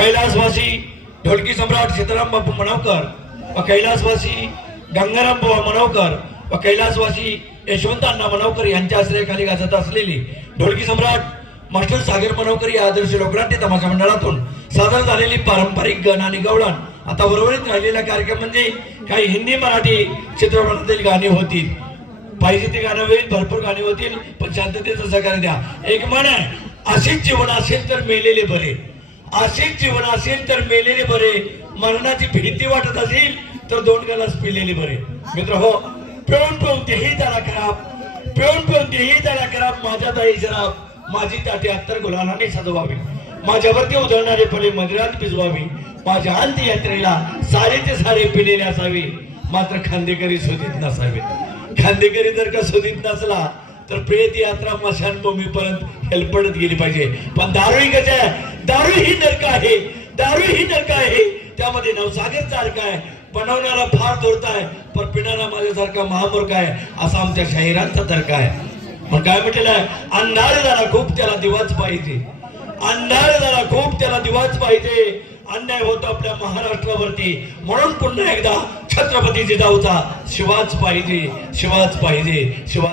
कैलासवासी ढोलकी सम्राट सीताराम बापू मनवकर व कैलासवासी गंगाराम बुवा मनवकर व कैलासवासी यशवंत अण्णा मनवकर यांच्या आश्रयाखाली गाजत असलेली ढोलकी सम्राट मास्टर सागर मनवकर या आदर्श लोकनाट्य तमाशा मंडळातून सादर झालेली पारंपरिक गाण आणि गवळण आता बरोबरच राहिलेला कार्यक्रम म्हणजे काही हिंदी मराठी चित्रपटातील गाणी होतील. पाहिजे ते गाणं होईल, भरपूर गाणी होतील, पण शांततेचं सहकार्य द्या. एक म्हण आहे, असेच जीवन असेल तर मेलेले बरे. असेच जीवन असेल तर मेलेले बरे. मरणाची भीती वाटत असेल तर 2 ग्लास पिलेले बरे. मित्र हो, पिऊन पिऊन तेही त्याला खराब, पिऊन पिऊन तेही त्याला खराब. माझ्या ताई शराब, माझी ताटी अत्तर गुलालाने सजवावी. माझ्यावरती उधळणारे फळे मदिरात भिजवावी. माझ्या अंत्ययात्रेला सारेचे सारे पिलेले असावे, मात्र खांदेकरी शोधित नसावे. खांदेकरी जर का शोधित नसला तर प्रेत यात्रा मशानभूमीपर्यंत हेलपडत गेली पाहिजे. पण दारू ही कसं आहे, दारू ही नरक आहे, दारू ही नरक आहे. त्यामध्ये नवसागर सारखा आहे, बनवणारा फार धोरता आहे, पण पिणारा माझ्यासारखा महामूर्ख आहे, असा आमच्या शाहिरांचा तर्क आहे. मग काय म्हटलेलं आहे, अंधार झाला खूप त्याला दिवाच पाहिजे. अंधार झाला खूप त्याला दिवाच पाहिजे. अन्याय होतो आपल्या महाराष्ट्रावरती, म्हणून पुन्हा एकदा छत्रपती जिजाऊचा शिवाच पाहिजे, शिवाच पाहिजे, शिवा.